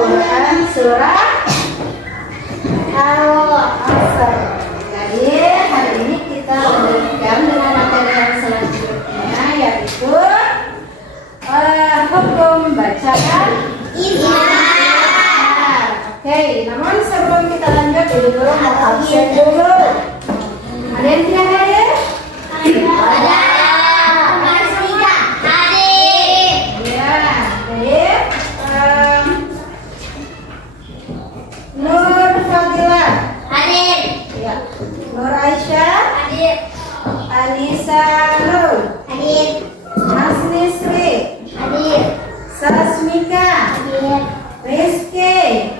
Quran surah Al-Asr. Jadi hari ini kita lanjutkan dengan materi yang selanjutnya, yaitu hukum bacaan izhar. Oke, namun sebelum kita lanjut, ibu guru mau absen dulu. Ada yang tidak hadir? Ada. Nur Fadilah hadir. Ya. Nur Aisyah hadir. Anissa Nur hadir. Hasni Sri hadir. Sasmika hadir. Rizky.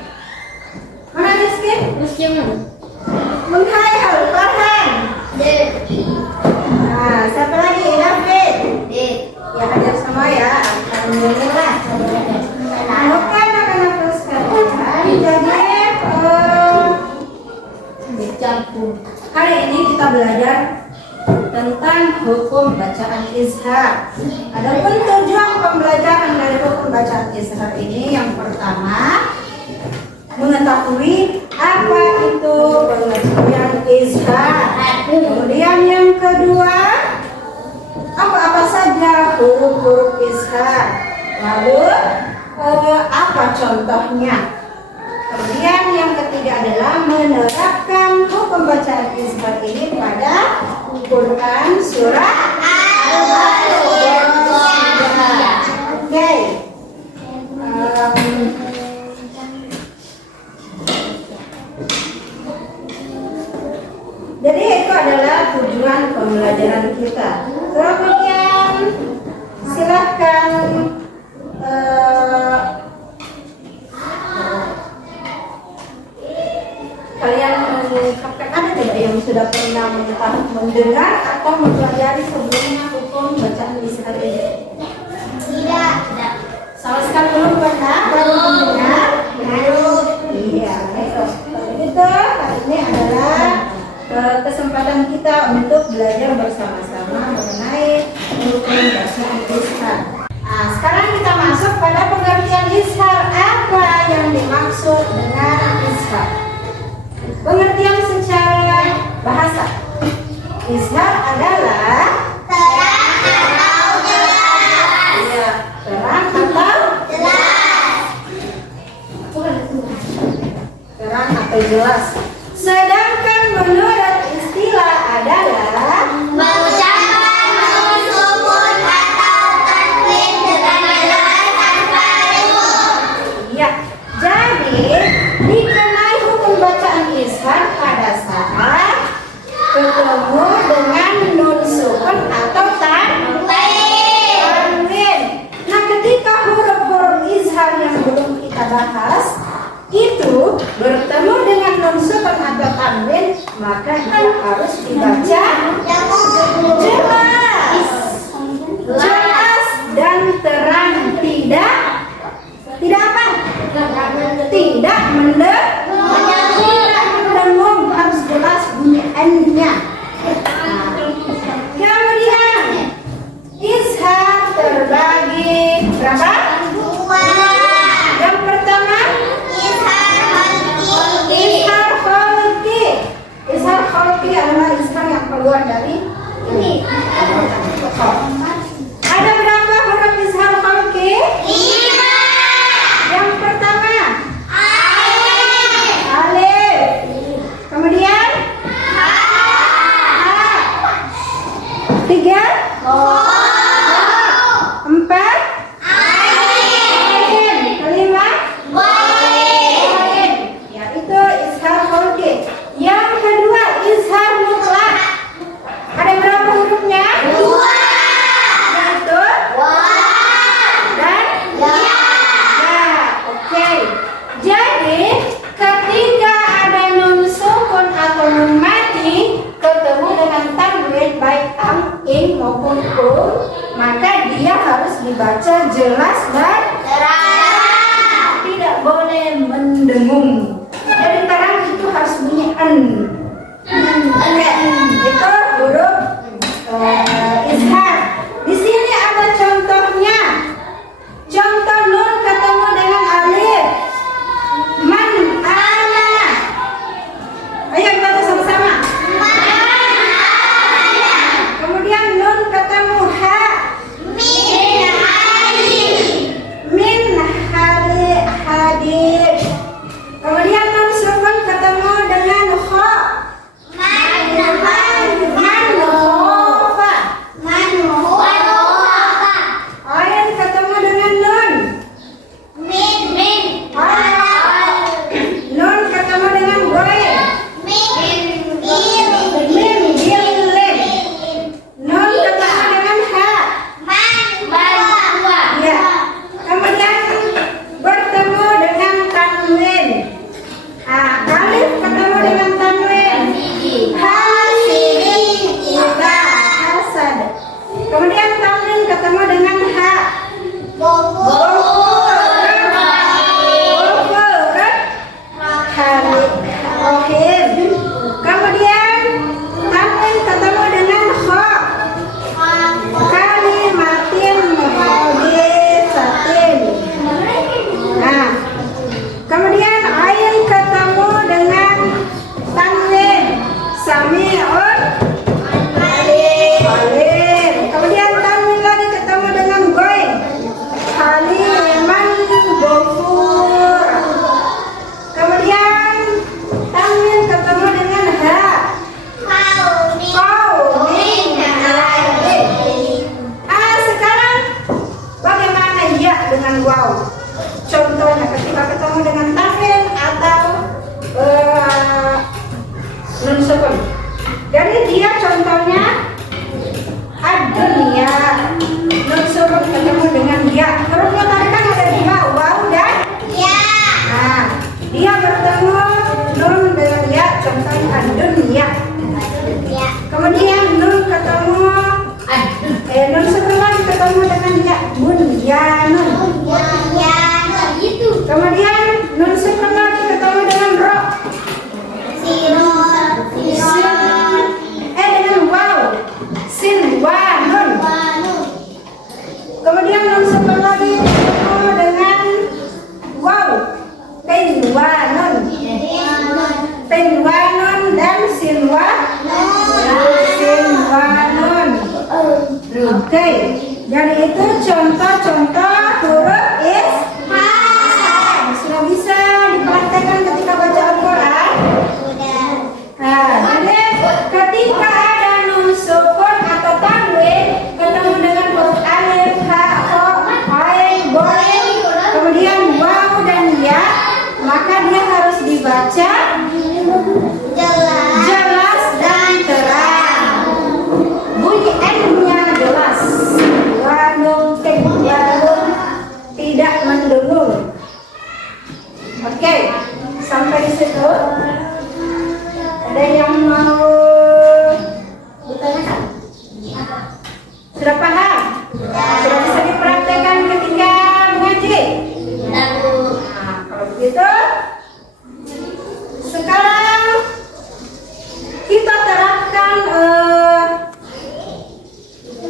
Mana Rizky? Menghayal Farhan hadir. Nah, siapa lagi? David hadir. Ya, hadir semua ya. Alhamdulillah. Oke, anak-anak sekalian. Jadi hari ini kita belajar tentang hukum bacaan izhar. Adapun tujuan pembelajaran dari hukum bacaan izhar ini, yang pertama mengetahui apa itu pengertian izhar. Kemudian yang kedua, apa saja huruf-huruf izhar. Lalu apa contohnya. Kemudian yang ketiga adalah menerapkan hukum bacaan izhar ini pada Quran surah Al-Baqarah. Oke. Jadi itu adalah tujuan pembelajaran kita. Kemudian silakan kalian mengungkapkan, ada tidak yang sudah pernah mendengar atau mempelajari sebelumnya hukum bacaan izhar ini? Tidak. Sama sekali belum pernah, baru mendengar. Iya, baik. Itu hari ini adalah kesempatan kita untuk belajar bersama-sama mengenai hukum bacaan izhar. Nah, sekarang kita masuk pada pengertian izhar. Apa yang dimaksud dengan izhar? Pengertian secara bahasa, izhar adalah terang atau jelas. Ya, terang atau jelas. Terang atau jelas. Sedangkan menurut istilah adalah mengucapkan nun sukun atau tanwin dengan jelas tanpa dengung. Iya. Jadi dikenai hukum bacaan izhar pada saat ketemu dengan nun sukun atau tanwin. Nah, ketika huruf-huruf izhar yang belum kita bahas itu bertemu dengan nun sukun atau tanwin, maka dia harus dibaca jelas dan terang, tidak apa? Tidak mendengung, harus jelas bunyi n-nya. Kemudian izhar terbagi berapa? Dua. Yang pertama izhar kholqi. Izhar kholqi adalah izhar yang keluar dari ini. Ada berapa huruf izhar kholqi? 5. Yang pertama alif. Kemudian ha. 3 4 kelima ya, itu izhar kholqi. Yang kedua izhar mutlak. Ada berapa hurufnya? 2. Yaitu dan ya. Oke. Jadi ketika ada nun sukun atau nun mati ketemu dengan tanwin baik am, in maupun maka dia harus dibaca jelas dan terang. Tidak boleh mendengung. Jadi terang itu harus bunyi n. Itu huruf izhar. Di sini ada contohnya. Contoh nun ketemu dengan alif. Kemudian tanwin ketemu dengan ha. Gofur. Rahim. Kemudian tanwin ketemu dengan kha. Kalimatin muhaditsatin. Nah, kemudian ain ketemu dengan tanwin sami'un alim. Kemudian tanwin lagi ketemu dengan ghain haliman ghafur. Kemudian tanwin ketemu dengan ha qaumin alim. Sekarang bagaimana ya dengan waw? Contohnya ketika ketemu dengan tanwin atau nun sukun. Jadi dia contohnya ad-dunya. Nun sukun ketemu dengan ya. Hurufnya tadi kan ada dua, waw dan ya. Nah, dia bertemu nun dengan ya, contohnya ad-dunya. Kemudian nun ketemu nun sukun lagi ketemu dengan ya, bunyanun. Kemudian nun sukun lagi ketemu dengan ro. Dengan waw. Sinwanun. Kemudian nun sukun lagi ketemu dengan waw. Tinwanun. Tinwanun dan sinwanun. Oke. Jadi itu contoh-contoh huruf ishar. Sudah bisa dipraktekkan ketika baca Al-Quran? Nah, jadi ketika ada nun sukun atau tanwin ketemu dengan huruf alif, ha, kha, ain, ghain, kemudian waw dan ya, maka dia harus dibaca jelas dan terang. Bunyi n-nya jelas. Wanung, tidak mendengung. Oke, sampai di situ. Ada yang mau ditanyakan? Sudah paham? Sudah bisa dipraktekkan ketika mengaji? Nah, kalau begitu, sekarang kita terapkan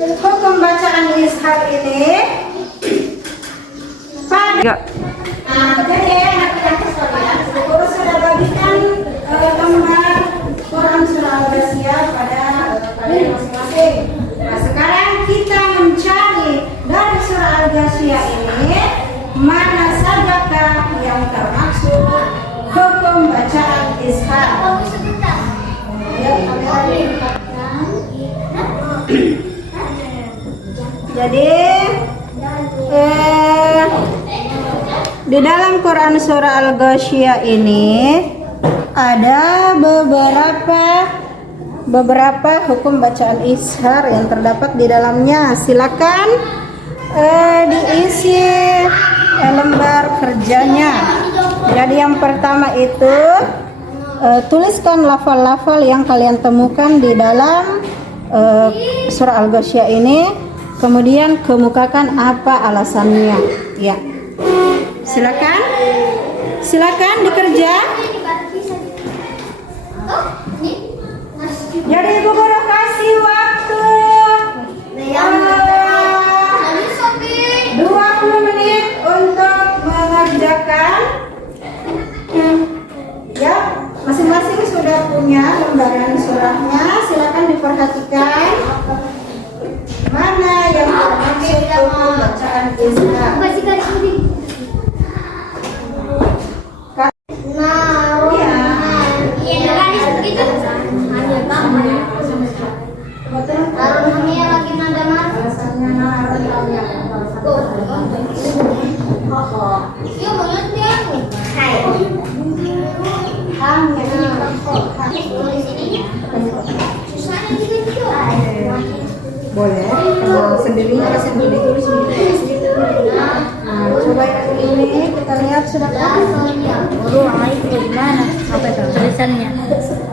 hukum bacaan ishar ini pada. Jadi anak-anak sekalian, guru sudah bagikan gambar Quran surah Al-Ghasyiyah pada kalian masing-masing. Nah, sekarang kita mencari dari surah Al-Ghasyiyah ini mana sajakah yang termaksud hukum bacaan ishar. Jadi di dalam Quran surah Al-Ghasyiyah ini ada beberapa hukum bacaan ishar yang terdapat di dalamnya. Silakan diisi lembar kerjanya. Jadi yang pertama itu tuliskan lafal-lafal yang kalian temukan di dalam surah Al-Ghasyiyah ini, kemudian kemukakan apa alasannya. Ya, silakan dikerja. Jadi Ibu Guru kasih waktu 20 menit untuk mengerjakan. Ya, masing-masing sudah punya lembaran surahnya. Silakan diperhatikan mana yang termaksud hukum bacaan ishar. Boleh, kalau sendirinya kasih dulu ditulis sendiri. Nah, coba yang ini kita lihat sudah kan? Baru ain itu gimana? Apa itu tulisannya?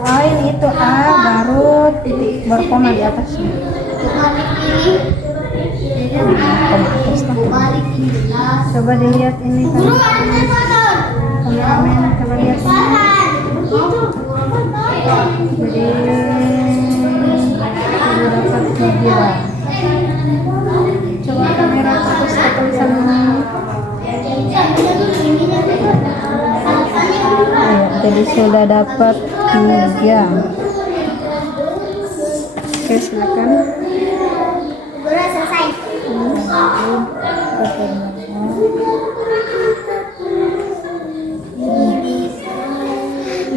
Ain itu A baru titik berkoma di atasnya. Coba dilihat ini kan. Kameramen, coba lihat ini. Jadi sudah dapat 3. Coba kamera fokus ke tulisannya. Jadi sudah dapat 3. Oke, silakan. Udah selesai.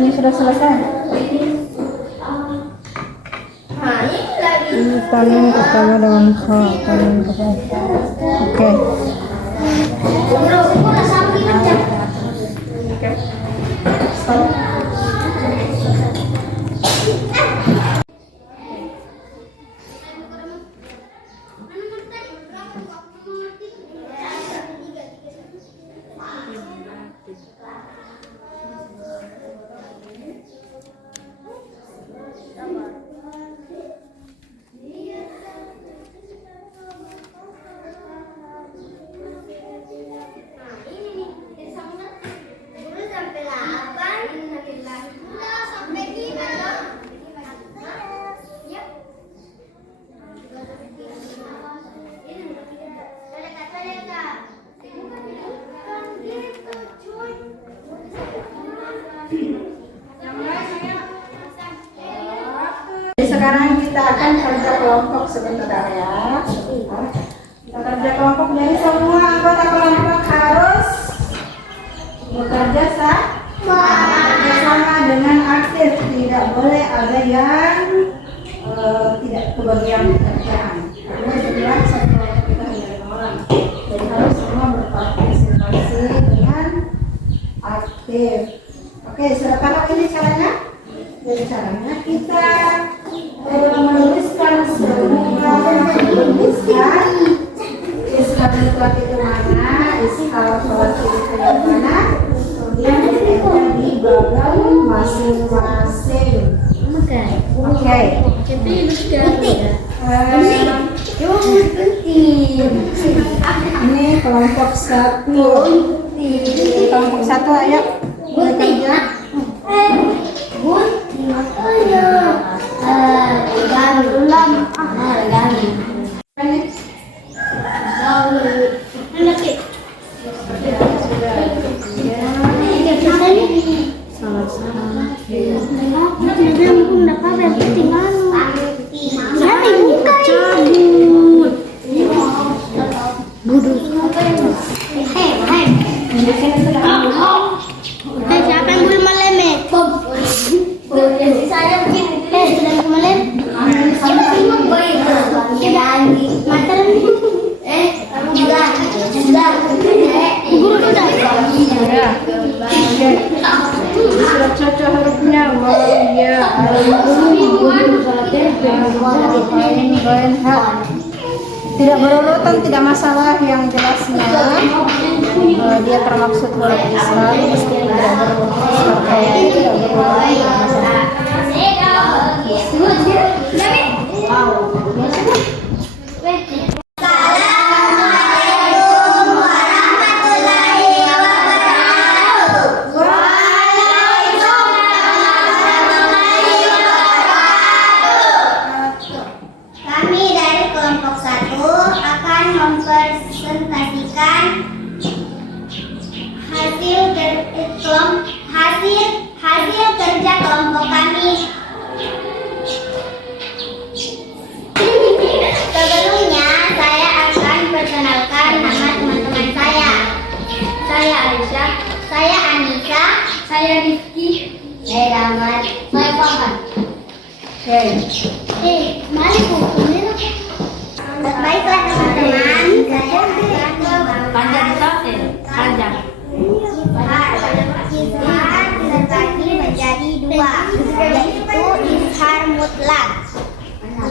Ini sudah selesai. Ini tangan pertama dengan tangan pertama. Oke. Sekarang kita akan kerja kelompok sebentar ya. Kita kerja kelompok, jadi semua anggota kelompok harus bekerja sama dengan aktif. Tidak boleh ada yang tidak kebagian pekerjaan. Karena jelas satu kelompok kita hanya 5 orang. Jadi harus semua berpartisipasi dengan aktif. Oke, sudah tahu ini caranya? Jadi caranya kita menuliskan semua, menuliskan iskal mutlak itu mana, iskal relatif itu yang mana, kemudian kita di babak masing-masing. Oke. Ini kelompok 1. Kelompok 1 ayo bekerja. Siapa yang belum melemek? Saya sudah melemek. Sudah cocok hurufnya. Tidak berurutan, tidak masalah, yang jelasnya dia termaksud huruf Islam, mesti tidak berurutan, tidak berurutan. Mempresentasikan hasil kerja kelompok kami. Sebelumnya saya akan perkenalkan nama teman-teman saya. Saya Aisyah, saya Anissa, saya Rizky, saya Damar, saya Farhan. Mari kumpulin. Baiklah teman-teman, saya panjang. Izhar terbagi menjadi 2, yaitu izhar mutlak,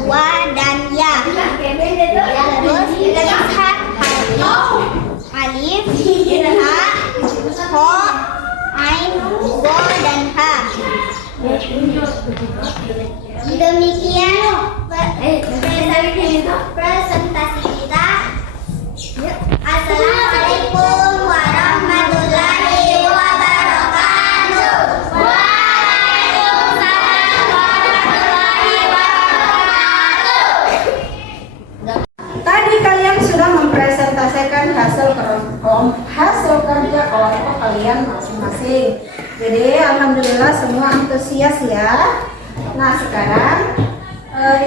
wa dan ya. Terus izhar alif, ha, ho, ain, go dan ha. Demikian presentasi kita. menyelesaikan hasil kerja kelompok kalian masing-masing. Jadi alhamdulillah semua antusias ya. Nah sekarang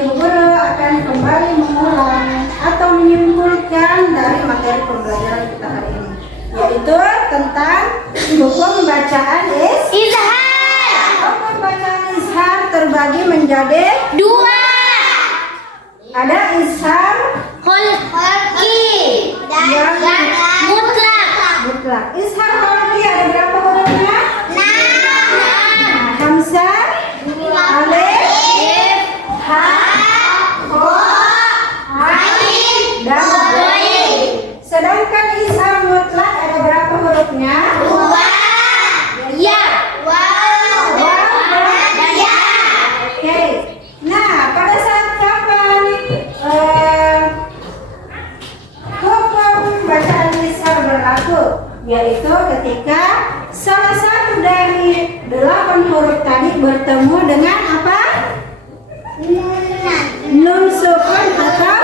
Ibu Guru akan kembali mengulang atau menyimpulkan dari materi pembelajaran kita hari ini, yaitu tentang hukum bacaan Izhar. Hukum bacaan izhar terbagi menjadi 2. ada izhar Kholqi dan yang mutlak. mutlak. Izhar kholqi ada berapa hurufnya? 6. Hamzah, alif, ha, ho, ain, dan doi. Sedangkan izhar mutlak ada berapa hurufnya? 2. Ya. Waw. Dan ya. Oke. Nah, pada saat kapan hukum bacaan izhar berlaku? Yaitu ketika salah satu dari 8 huruf tadi bertemu dengan apa? Nun sukun atau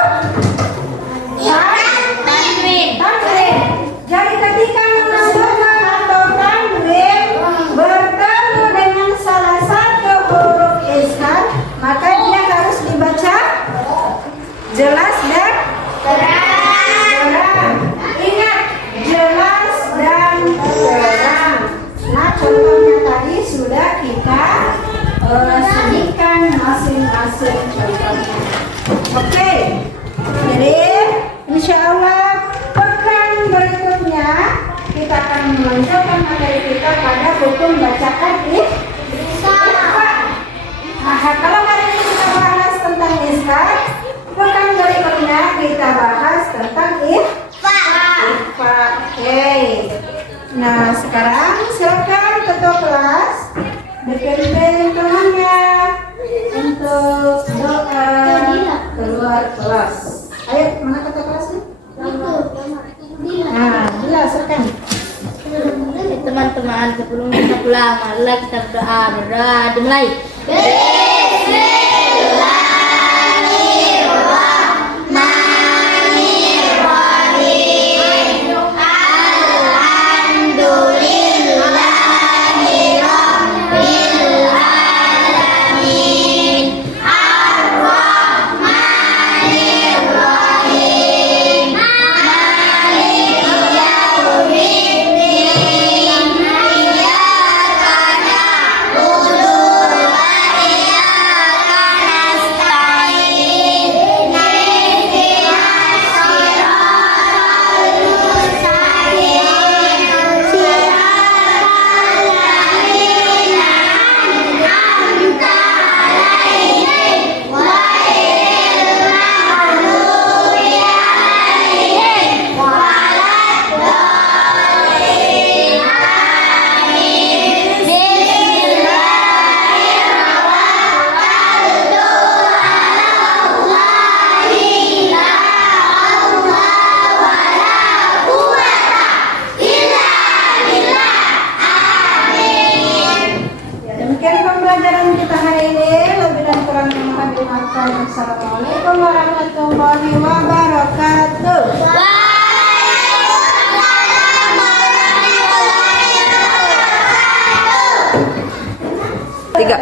Tanwin. tanwin. Jadi ketika nun sukun atau tanwin bertemu dengan salah satu huruf izhar, maka dia harus dibaca jelas dan terang. Ingat, jelas dan terang. Nah, contohnya tadi sudah kita sebutkan masing-masing contohnya. Oke, jadi insya Allah pekan berikutnya kita akan melanjutkan materi kita pada hukum bacaan izhar. Nah, kalau hari ini kita bahas tentang izhar, pekan berikutnya kita bahas tentang ikhfa. Oke. Nah, sekarang silakan ketua kelas dipimpin temannya untuk doa keluar kelas. Ayo, mana ketua kelasnya? Nah, silakan. Teman-teman, sebelum kita pulang, marilah kita berdoa dimulai. Assalamualaikum warahmatullahi wabarakatuh. Tiga.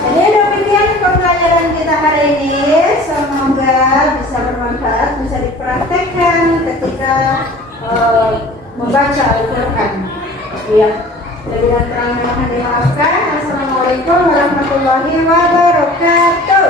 Jadi demikian pembelajaran kita hari ini. Semoga bisa bermanfaat, bisa dipraktekkan ketika membaca Al-Quran. Ya. Jadi dan terang mohon dimaafkan. Assalamualaikum warahmatullahi wabarakatuh.